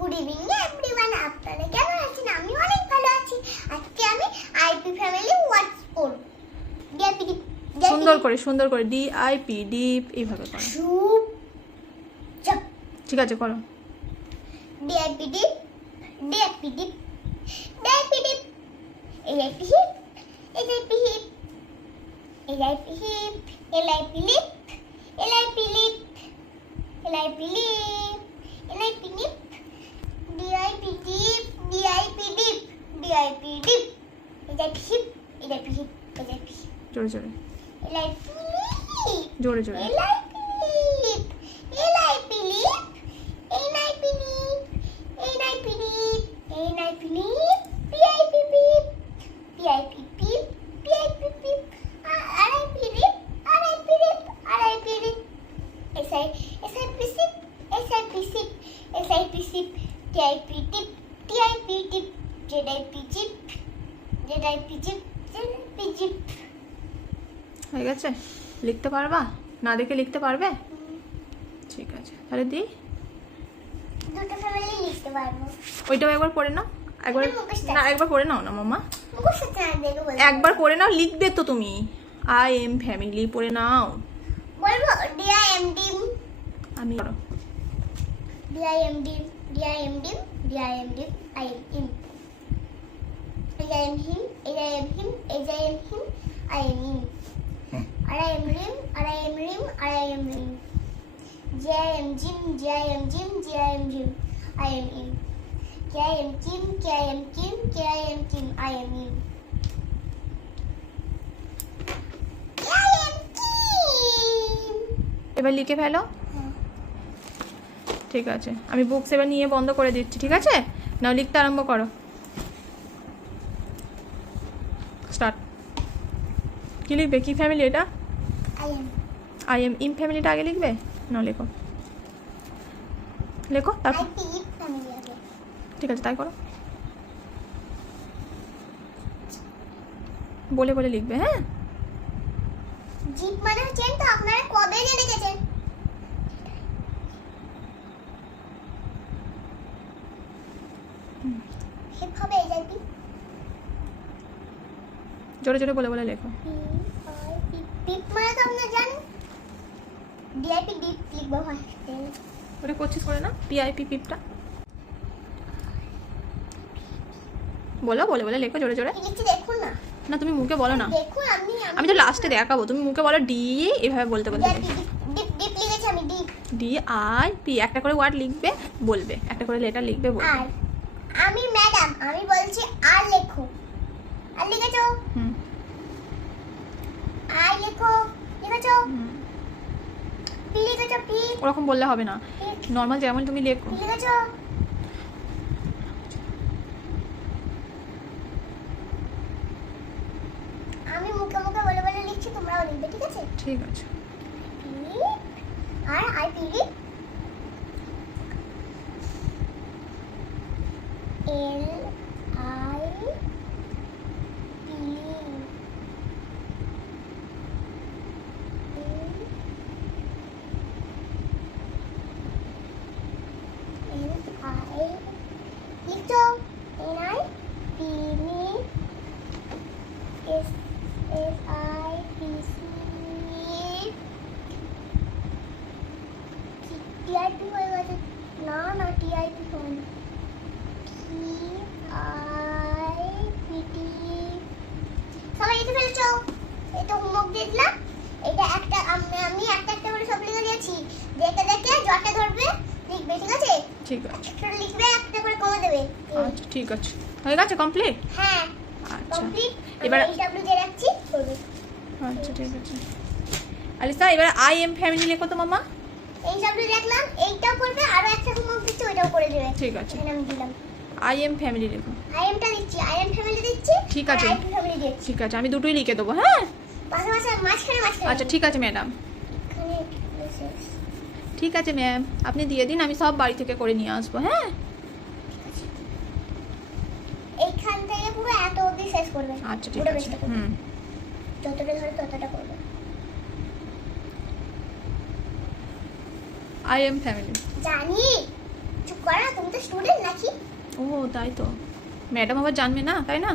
Good evening everyone আপনারা কেমন আছেন? আমি অনেক ভালো আছি। আজকে আমি আইপি ফ্যামিলি ওয়াটস করব। সুন্দর করে সুন্দর করে ডি আই পি ডিপ এইভাবে করো। ঠিক আছে করো। D I P dip D I P dip D I P dip L I P hip L I P hip L I P hip L I P lip L I P lip L I P lip L I P lip D I P dip D I P dip D I P dip L I P hip L I P hip L I P hip জোরে জোরে জোরে জোরে এলআইপিলিপ এলআইপিলিপ এনআইপিলিপ এনআইপিলিপ এনআইপিলিপ পিআইপিপিপ পিআইপিপিপ পিআইপিপিপ হয়ে গেছে? লিখতে পারবা? না দেখে লিখতে পারবে? ঠিক আছে। তাহলে দি। দুটো ফ্যামিলি লিখতে পারব। ওইটাও একবার পড়ে নাও। একবার না একবার পড়ে নাও না বলব একবার পড়ে নাও লিখবে তো তুমি। আই এম ফ্যামিলি পড়ে নাও। বলব ডিআইএমডি আমি করো DIMD DIMD DIMD IM HIM him HIM him HIM him IM him RIM rim RIM rim RIM rim JIM Jim JIM Jim JIM Jim IM im KIM Kim KIM Kim KIM Kim IM im KIM Kim এবার লিখে ফেলো। ঠিক আছে। আমি books এবার নিয়ে বন্ধ করে দিচ্ছি, ঠিক আছে? নাও, লিখতে আরম্ভ করো। স্টার্ট কি লিখবে? কি ফ্যামিলি এটা? আই এম ইম ফ্যামিলিটা আগে লিখবে? না লেখো। লেখো তারপর? ঠিক আছে তাই করো। বলে বলে লিখবে হ্যাঁ? জিপ মানে হচ্ছেন তো আপনারা কবে জেনে গেছেন? জোরে জোরে বলে বলে লেখো। মানে জানেন ডিআইপি ডিপ লিখব ওটা করছিস করে না? পিআইপি পিপটা বলো বলে বলে লেখো জোরে জোরে। দেখুন না। না তুমি মুখে বলো না। দেখুন আপনি আমি তো লাস্টে দেখাবো। তুমি মুখে বলো ডি এভাবে বলতে বলতে আমি ডি আই পি একটা করে ওয়ার্ড লিখবে বলবে। একটা করে লেটার লিখবে বলবে। আমি ম্যাডাম আমি বলছি আর লেখো। আর লিখেছো? হুম আই লেখো লিখেছো হুম। পি লিখেছো পি ওরকম বললে হবে না। নর্মাল যেমন তুমি লেখো। আমি মুখে মুখে বলে বলে লিখছি তোমরাও লিখবে ঠিক আছে? ঠিক আছে। আর I P L I P L I লিখছো N I P M S S I P C T I P হয়ে গেছে না না টিআইপি হয়নি টি আই পি টি সবাই লিখে ফেলেছো? তো হোমওয়ার্ক দিয়ে দিলাম এটা একটা আমি আমি একটা একটা করে সব লিখে দিয়েছি। দেখে দেখে জটে ধরবে। লিখবে ঠিক আছে? ঠিক আছে। একটা লিখবে একটা করে কমে দেবে। আচ্ছা ঠিক আছে। হয়ে গেছে কমপ্লিট হ্যাঁ আচ্ছা। কমপ্লিট এবার- এবার দিয়ে রাখছি আচ্ছা ঠিক আছে। আলিসা এবার আই এম ফ্যামিলি লেখো তো মামা। এই সব দিয়ে রাখলাম এইটাও করবে আরও একটা হোমওয়ার্ক দিচ্ছি ওইটাও করে দেবে। ঠিক আছে। আমি দিলাম। আই এম ফ্যামিলি লেখো। দিচ্ছি আইএম ফ্যামিলি দিচ্ছি ঠিক আছে। ফ্যামিলি দিচ্ছি। ঠিক আছে আমি দুটোই লিখে দেবো হ্যাঁ? আচ্ছা ঠিক আছে ম্যাডাম। ঠিক আছে ম্যাম আপনি দিয়ে দিন আমি সব বাড়ি থেকে করে নিয়ে আসব হ্যাঁ? এইখান থেকে পুরো এত অবধি শেষ করবে। আচ্ছা ঠিক আছে হুম। যতটা ধরে ততটা করবে। আই এম ফ্যামিলি জানি। চুপ করো তুমি তো স্টুডেন্ট নাকি? ও তাই তো। ম্যাডাম আবার জানবে না তাই না?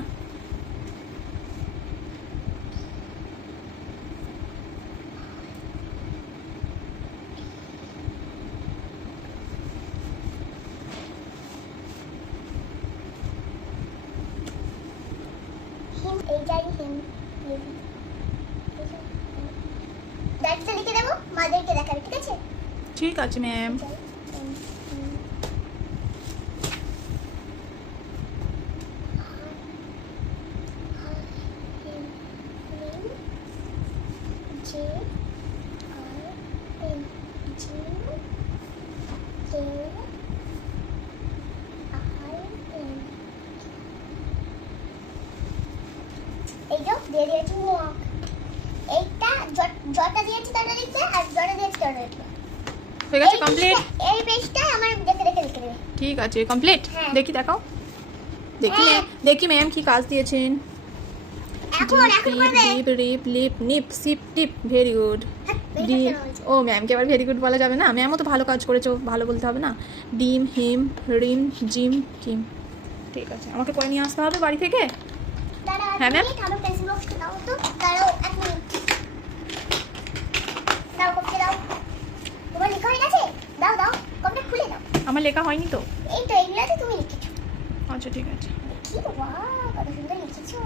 ঠিক আছে? ম্যাম। দিয়েছি মুখ এইটা জটা দিয়েছি তটা লিখবে আর জটা দিয়েছি তটা লিখবে হয়ে গেছে কমপ্লিট এই পেজটা আমার দেখে দেখে লিখে দেবে ঠিক আছে কমপ্লিট হ্যাঁ। দেখি দেখাও। দেখি হ্যাঁ। দেখি ম্যাম কি কাজ দিয়েছেন। Dip rip lip nip sip tip very good ডিম ও ম্যামকে আবার ভেরি গুড বলা যাবে না? ম্যামও তো ভালো কাজ করেছ ভালো বলতে হবে না। ডিম হিম রিম জিম কিম ঠিক আছে আমাকে করে নিয়ে আসতে হবে বাড়ি থেকে? হ্যাঁ, ম্যাম? আমার লেখা হয়নি তো এই তো, এগুলাতে তুমি লিখেছো। আচ্ছা ঠিক আছে কি বাবা কত সুন্দর লিখেছো।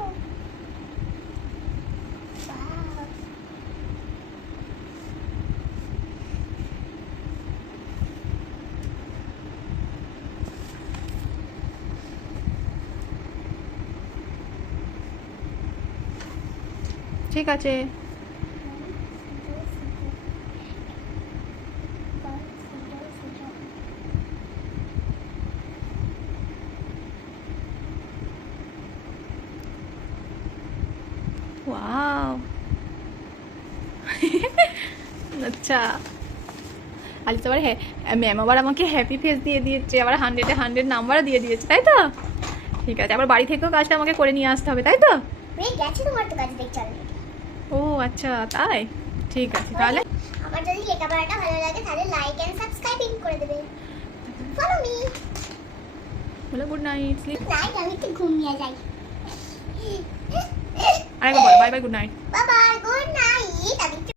ঠিক আছে। আচ্ছা। হ্যাঁ ম্যাম আবার আমাকে হ্যাপি ফেস দিয়ে দিয়েছে, আবার হান্ড্রেডে দিয়ে দিয়েছে, তাই তো? ঠিক আছে, আবার বাড়ি থেকেও কাজটা আমাকে করে নিয়ে আসতে হবে, তাই তো? গেছে তোমার তো কাজ দেখছি। ও আচ্ছা তাই? ঠিক আছে তাহলে? আমার যদি লেখাপড়াটা ভালো লাগে তাহলে লাইক এন্ড সাবস্ক্রাইবিং করে দেবে। ফলো মি বলো গুড নাইট স্লিপ নাইট আমি একটু ঘুমিয়ে যাই। আরেকবার bye bye good night bye bye good night